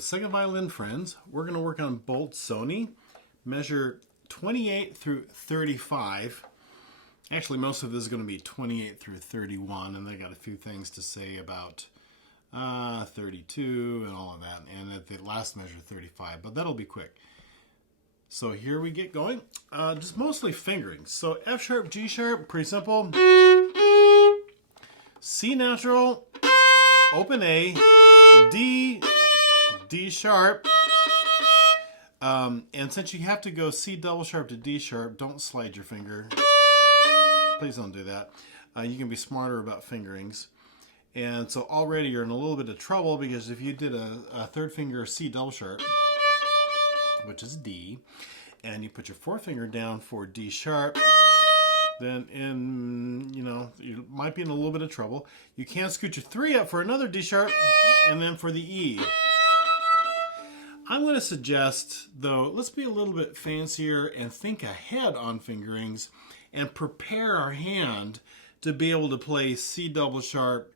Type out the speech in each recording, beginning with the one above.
with second violin friends, we're going to work on Bolzoni, measure 28 through 35. Actually, most of this is going to be 28 through 31, and I got a few things to say about 32 and all of that, and at the last measure 35, but that'll be quick. So here we get going. Just mostly fingering. So F sharp, G sharp, pretty simple. C natural, open A, D, D sharp. And since you have to go C double sharp to D sharp, don't slide your finger. Please don't do that. You can be smarter about fingerings. And so already you're in a little bit of trouble, because if you did a third finger C double sharp, which is D, and you put your fourth finger down for D sharp, then you might be in a little bit of trouble. You can scoot your 3 up for another D sharp, and then for the E. I'm going to suggest, though, let's be a little bit fancier and think ahead on fingerings and prepare our hand to be able to play C double sharp,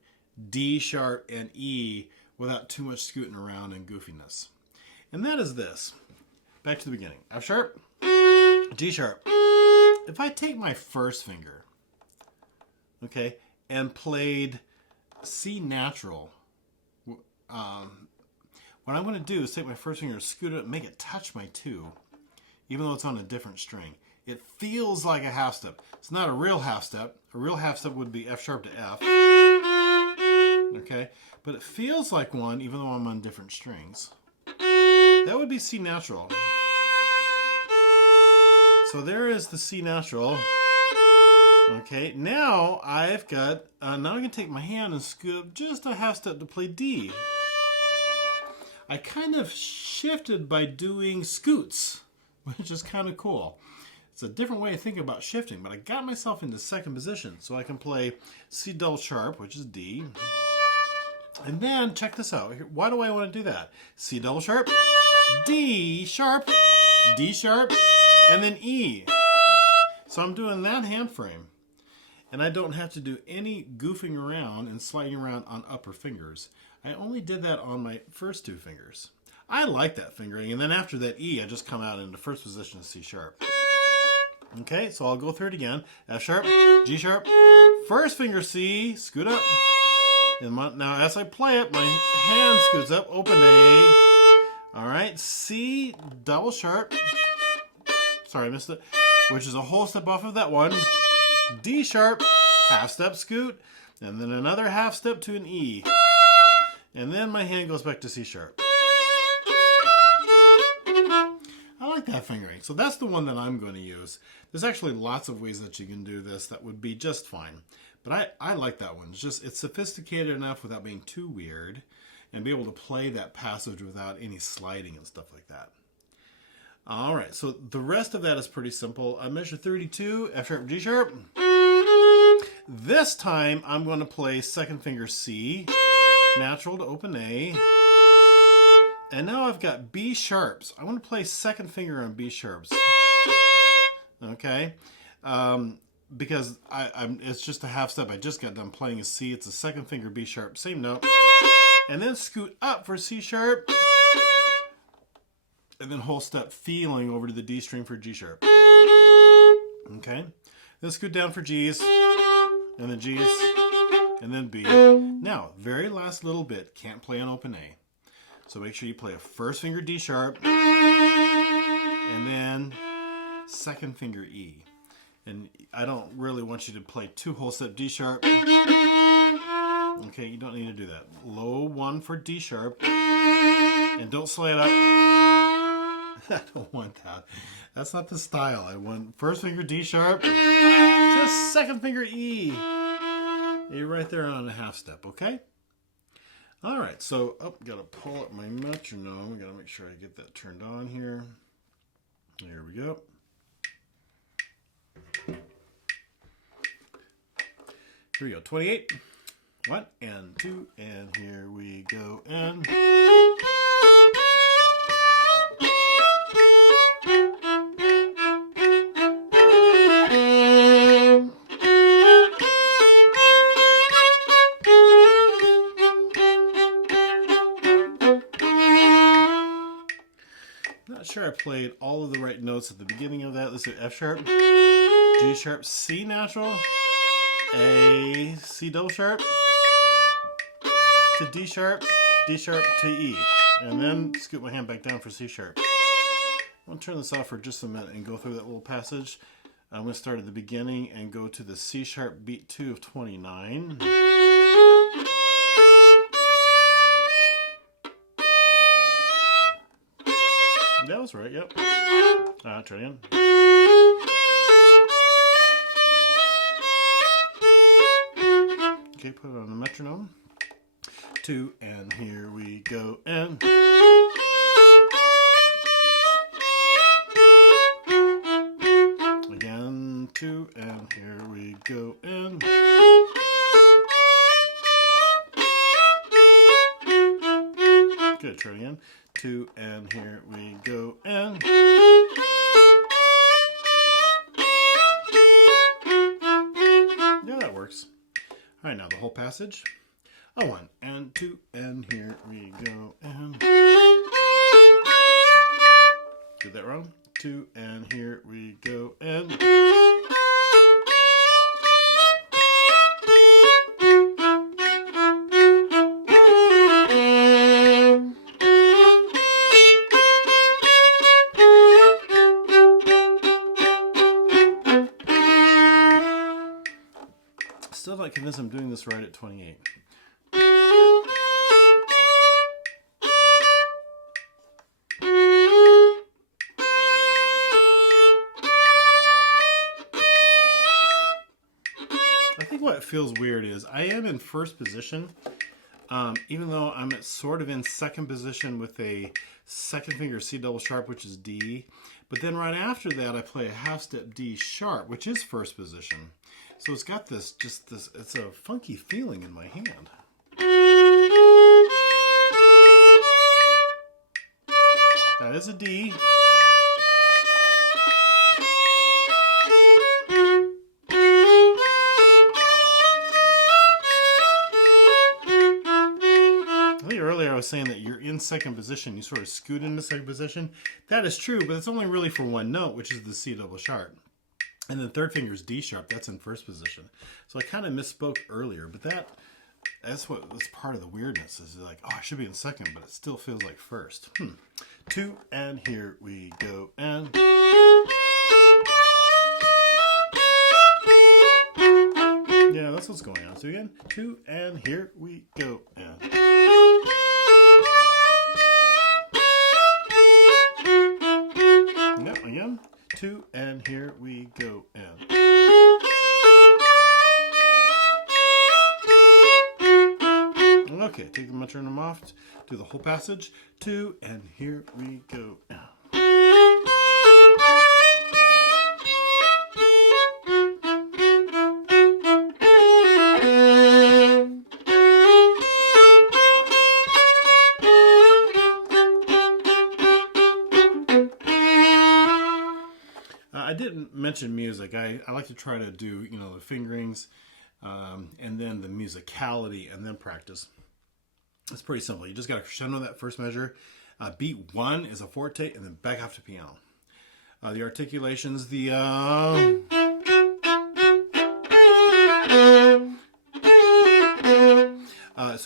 D sharp, and E without too much scooting around and goofiness. And that is this. Back to the beginning. F sharp, G sharp. If I take my first finger, okay, and played C natural, what I'm going to do is take my first finger, scoot it up, make it touch my 2, even though it's on a different string. It feels like a half step. It's not a real half step. A real half step would be F sharp to F. Okay, but it feels like one, even though I'm on different strings. That would be C natural. So there is the C natural. Okay, now I've got, now I can take my hand and scoot up just a half step to play D. I kind of shifted by doing scoots, which is kind of cool. It's a different way of thinking about shifting, but I got myself into second position, so I can play C double sharp, which is D. And then, check this out. Why do I want to do that? C double sharp, D sharp, D sharp, and then E. So I'm doing that hand frame. And I don't have to do any goofing around and sliding around on upper fingers. I only did that on my first 2 fingers. I like that fingering. And then after that E, I just come out into first position of C sharp. Okay, so I'll go through it again. F sharp, G sharp, first finger C, scoot up. And now as I play it, my hand scoots up, open A. All right, C double sharp. Sorry, I missed it. Which is a whole step off of that one. D sharp, half step scoot, and then another half step to an E. And then my hand goes back to C sharp. I like that fingering. So that's the one that I'm going to use. There's actually lots of ways that you can do this that would be just fine. But I like that one. It's sophisticated enough without being too weird, and be able to play that passage without any sliding and stuff like that. All right, so the rest of that is pretty simple. I measure 32, F sharp, G sharp. This time I'm going to play second finger C, natural to open A. And now I've got B sharps. I want to play second finger on B sharps. Okay, because it's just a half step. I just got done playing a C. It's a second finger B sharp, same note. And then scoot up for C sharp. And then whole step feeling over to the D string for G sharp. Okay. Then scoot down for G's. And then G's. And then B. Now, very last little bit. Can't play on open A. So make sure you play a first finger D sharp. And then second finger E. And I don't really want you to play 2 whole step D sharp. Okay, you don't need to do that. Low 1 for D sharp. And don't slide up. I don't want that. That's not the style. I want first finger D sharp, just second finger E. You're right there on a half step, okay? All right, so, gotta pull up my metronome. Gotta make sure I get that turned on here. There we go. Here we go, 28. 1 and 2, and here we go, and... sure I played all of the right notes at the beginning of that. Let's do F sharp, G sharp, C natural, A, C double sharp, to D sharp to E. And then scoot my hand back down for C sharp. I'm going to turn this off for just a minute and go through that little passage. I'm going to start at the beginning and go to the C sharp beat 2 of 29. That was right, yep. Try it again. Okay, put it on the metronome. 2, and here we go, and... Again, 2, and here we go, and... Good, try it again. 2, and here we go, and... Yeah, that works. All right, now the whole passage. 1 and 2, and here we go, and... Did that wrong? 2, and here we go, and... Still not convinced I'm doing this right at 28. I think what feels weird is I am in first position, even though I'm sort of in second position with a second finger C double sharp, which is D. But then right after that, I play a half step D sharp, which is first position. So it's got this, it's a funky feeling in my hand. That is a D. I think earlier I was saying that you're in second position, you sort of scoot into second position. That is true, but it's only really for one note, which is the C double sharp. And then third finger is D sharp. That's in first position. So I kind of misspoke earlier, but that's part of the weirdness. Is like, oh, I should be in second, but it still feels like first. 2, and here we go, and... Yeah, that's what's going on. So again, 2, and here we go, and... Yep, again. 2, and here we go, and... Okay, take the metronome off, do the whole passage. 2, and here we go, and... I didn't mention music. I like to try to do, the fingerings, and then the musicality, and then practice. It's pretty simple. You just got to crescendo that first measure. Beat 1 is a forte, and then back off to piano. The articulations, so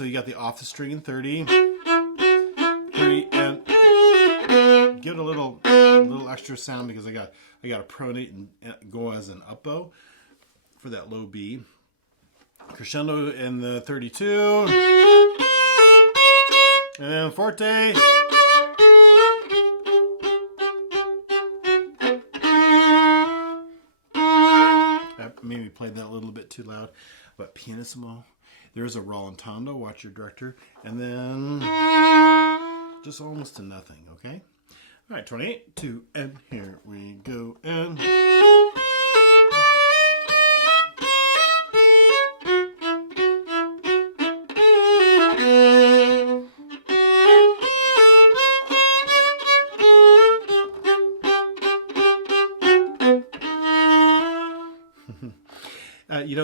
you got the off the string in 30, and give it a little extra sound because I got to pronate and go as an up bow for that low B. Crescendo in the 32, and then forte. I maybe played that a little bit too loud, but pianissimo. There's a rallentando. Watch your director, and then just almost to nothing. Okay. All right, 28, 2, and here we go, and...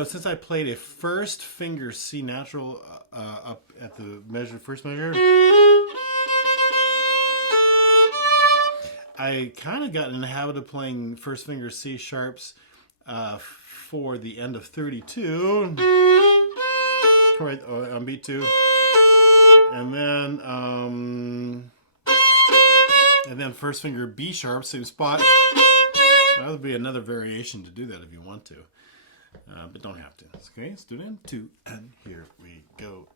Since I played a first finger C natural up at the first measure, I kind of got in the habit of playing first finger C sharps for the end of 32 on beat 2, and then first finger B sharp, same spot. That would be another variation to do that if you want to, but don't have to. Okay, let's do it in 2, and here we go.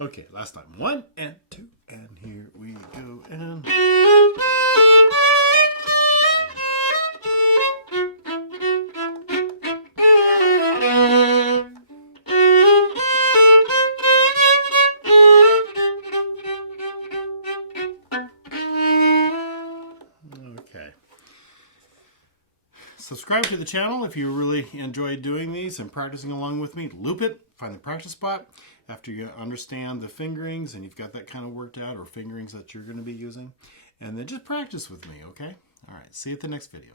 Okay, last time. 1 and 2, and here we go. And okay. Subscribe to the channel if you really enjoy doing these and practicing along with me. Loop it, find the practice spot after you understand the fingerings and you've got that kind of worked out, or fingerings that you're going to be using. And then just practice with me, okay? All right, see you at the next video.